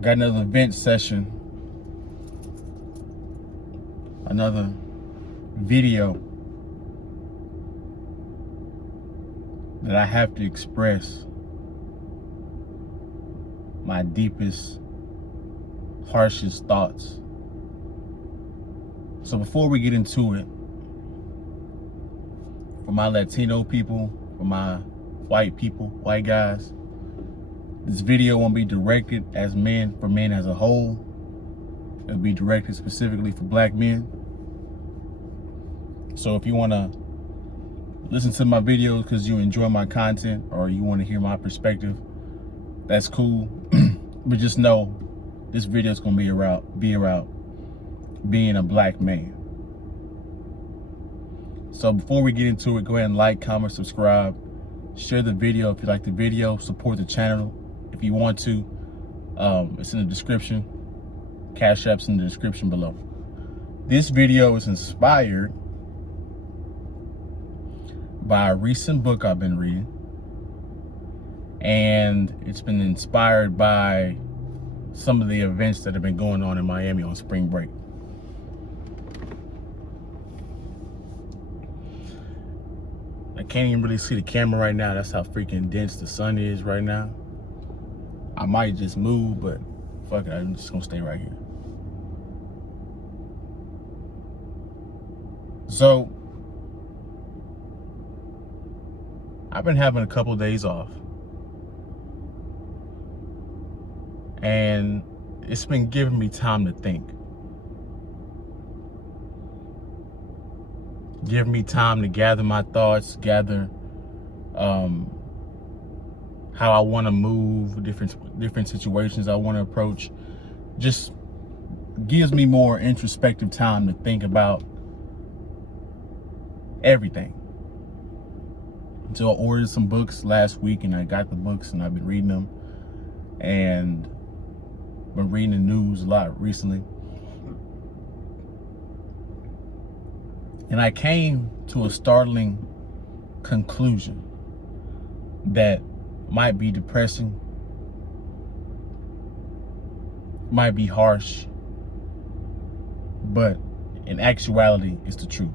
Got another event session, another video that I have to express my deepest, harshest thoughts. So before we get into it, for my Latino people, for my white people, white guys, this video won't be directed as men, for men as a whole. It'll be directed specifically for black men. So if you want to listen to my videos because you enjoy my content or you want to hear my perspective, that's cool. But just know this video is going to be about being a black man. So before we get into it, go ahead and like, comment, subscribe, share the video if you like the video, support the channel if you want to. It's in the description. Cashapp's in the description below. This video is inspired by a recent book I've been reading, and it's been inspired by some of the events that have been going on in Miami on spring break. I can't even really see the camera right now. That's how freaking dense the sun is right now. I might just move, but fuck it, I'm just gonna stay right here. So I've been having a couple of days off, and it's been giving me time to think. Giving me time to gather my thoughts, gather how I want to move, different situations I want to approach. Just gives me more introspective time to think about everything. So I ordered some books last week, and I got the books, and I've been reading them, and been reading the news a lot recently. And I came to a startling conclusion that might be depressing, might be harsh, but in actuality, it's the truth.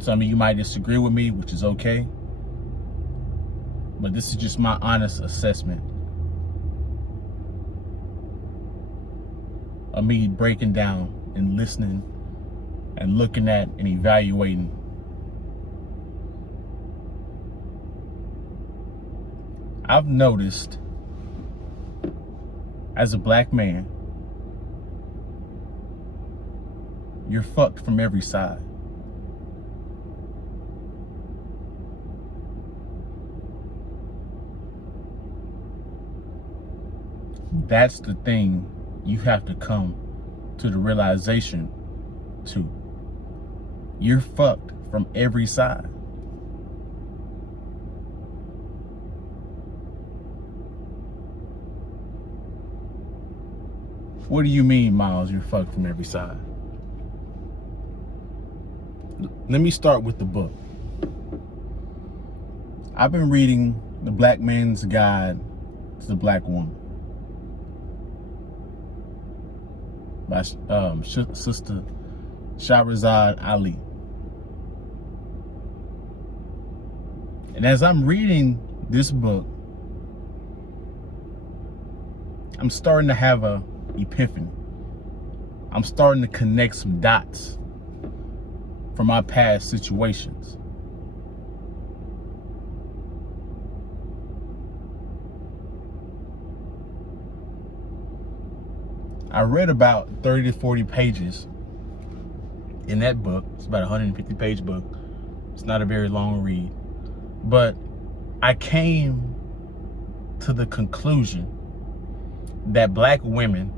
Some of you might disagree with me, which is okay, but this is just my honest assessment of me breaking down and listening and looking at and evaluating. I've noticed as a black man, you're fucked from every side. That's the thing you have to come to the realization to. You're fucked from every side. What do you mean, Miles, you're fucked from every side? Let me start with the book. I've been reading The Black Man's Guide to the Black Woman by Sister Shahrazad Ali. And as I'm reading this book, I'm starting to have a epiphany. I'm starting to connect some dots from my past situations. I read about 30 to 40 pages in that book. It's about a 150-page book. It's not a very long read. But I came to the conclusion that black women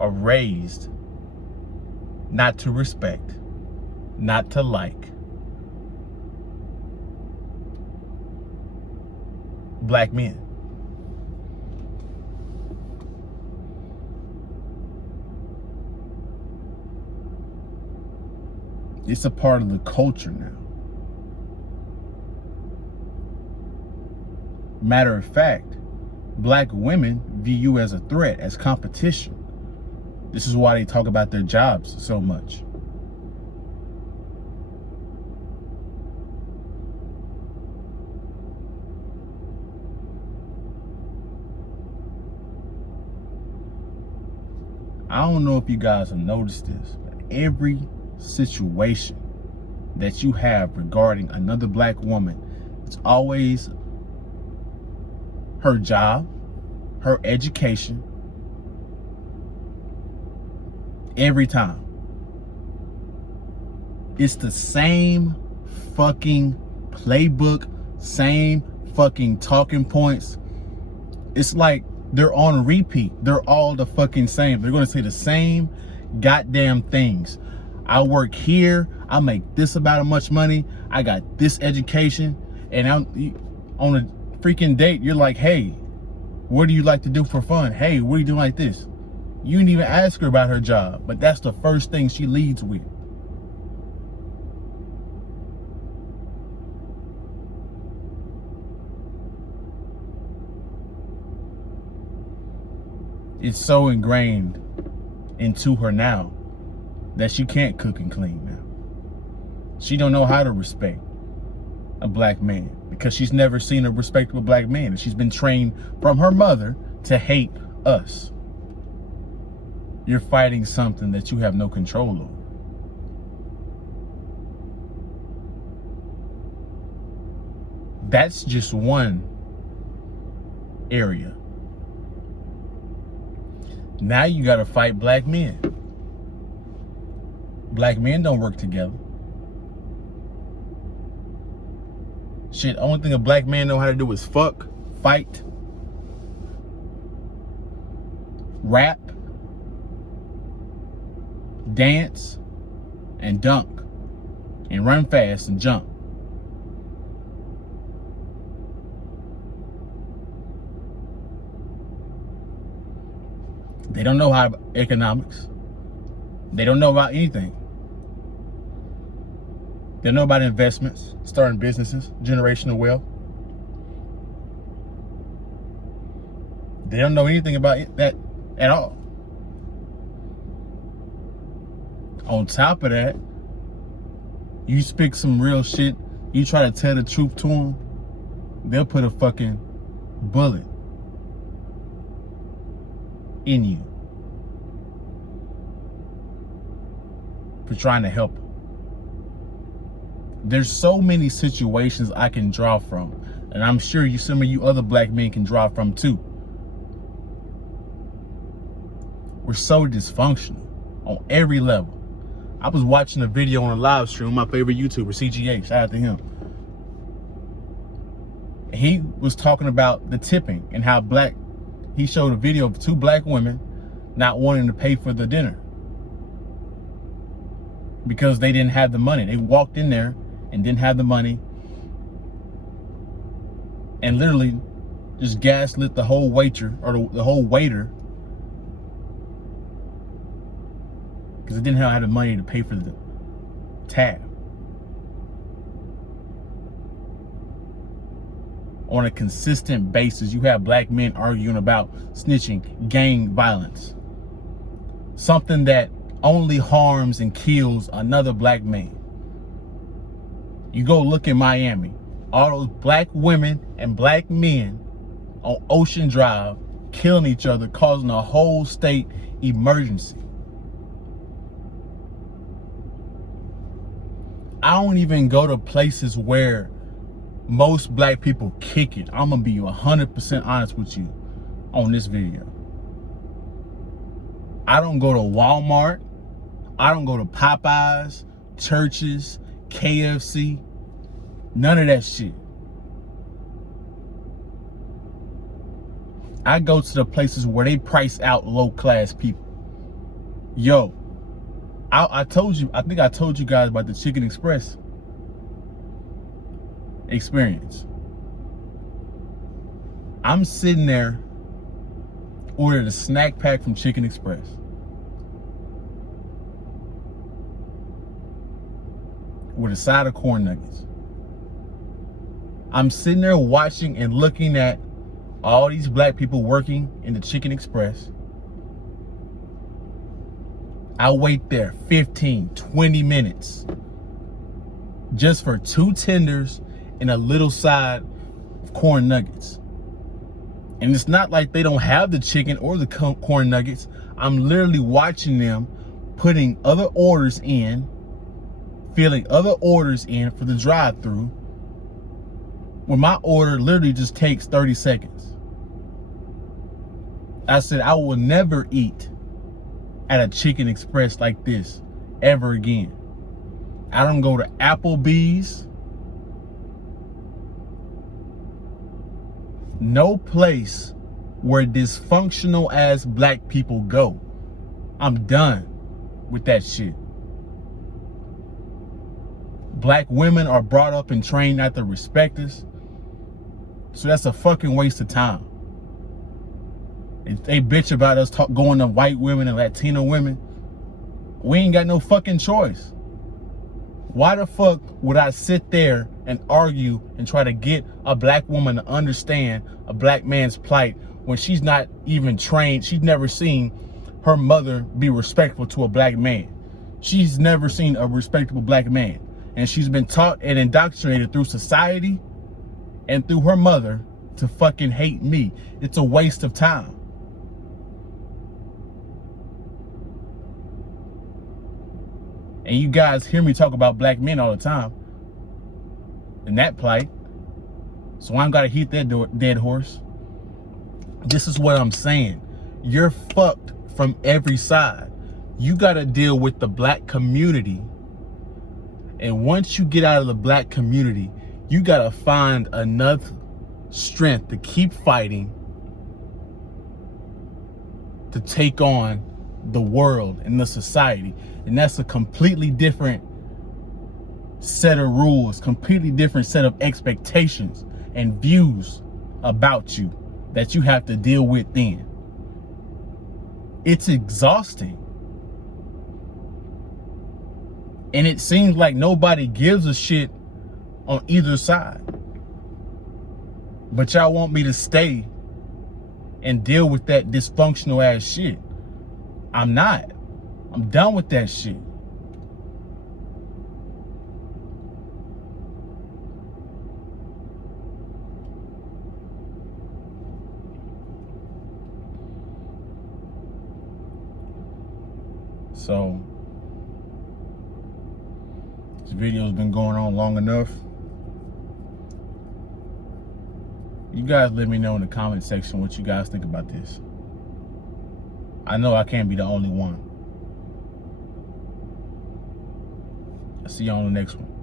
are raised not to respect, not to like black men. It's a part of the culture now. Matter of fact, black women view you as a threat, as competition. This is why they talk about their jobs so much. I don't know if you guys have noticed this, but every situation that you have regarding another black woman, it's always her job, her education, every time. It's the same fucking playbook, same fucking talking points. It's like they're on repeat. They're all the fucking same. They're going to say the same goddamn things. I work here. I make this amount of much money. I got this education. And on a freaking date, you're like, hey, what do you like to do for fun? Hey, what are you doing like this? You didn't even ask her about her job, but that's the first thing she leads with. It's so ingrained into her now that she can't cook and clean now. She don't know how to respect a black man because she's never seen a respectable black man, and she's been trained from her mother to hate us. You're fighting something that you have no control over. That's just one area. Now you gotta fight black men. Black men don't work together. Shit, only thing a black man know how to do is fuck, fight, rap, dance, and dunk, and run fast and jump. They don't know how economics. They don't know about anything. They don't know about investments, starting businesses, generational wealth. They don't know anything about that at all. On top of that, you speak some real shit, you try to tell the truth to them, they'll put a fucking bullet in you for trying to help them. There's so many situations I can draw from, and I'm sure some of you other black men can draw from too. We're so dysfunctional on every level. I was watching a video on a live stream, my favorite YouTuber, CGA, shout out to him. He was talking about the tipping and how he showed a video of two black women not wanting to pay for the dinner because they didn't have the money. They walked in there and didn't have the money and literally just gaslit the whole waiter or the whole waiter because they didn't have the money to pay for the tab. On a consistent basis, you have black men arguing about snitching, gang violence, something that only harms and kills another black man. You go look in Miami, all those black women and black men on Ocean Drive killing each other, causing a whole state emergency. I don't even go to places where most black people kick it. I'm gonna be 100% honest with you on this video. I don't go to Walmart. I don't go to Popeyes, churches, KFC, none of that shit. I go to the places where they price out low class people. Yo, I told you, I think I told you guys about the Chicken Express experience. I'm sitting there, ordered a snack pack from Chicken Express. With a side of corn nuggets. I'm sitting there watching and looking at all these black people working in the Chicken Express. I wait there 15, 20 minutes just for 2 tenders and a little side of corn nuggets. And it's not like they don't have the chicken or the corn nuggets. I'm literally watching them putting other orders in, filling other orders in for the drive-through, when my order literally just takes 30 seconds. I said, I will never eat at a Chicken Express like this ever again. I don't go to Applebee's. No place where dysfunctional ass black people go. I'm done with that shit. Black women are brought up and trained not to respect us. So that's a fucking waste of time. If they bitch about us going to white women and Latino women, we ain't got no fucking choice. Why the fuck would I sit there and argue and try to get a black woman to understand a black man's plight when she's not even trained? She's never seen her mother be respectful to a black man. She's never seen a respectable black man. And she's been taught and indoctrinated through society and through her mother to fucking hate me. It's a waste of time. And you guys hear me talk about black men all the time and that plight. So I ain't gotta hit that dead horse. This is what I'm saying. You're fucked from every side. You gotta deal with the black community. And once you get out of the black community, you gotta find enough strength to keep fighting to take on the world and the society. And that's a completely different set of rules, completely different set of expectations and views about you that you have to deal with then. It's exhausting. And it seems like nobody gives a shit on either side. But y'all want me to stay and deal with that dysfunctional ass shit. I'm not. I'm done with that shit. So, this video's been going on long enough. You guys let me know in the comment section what you guys think about this. I know I can't be the only one. I'll see you on the next one.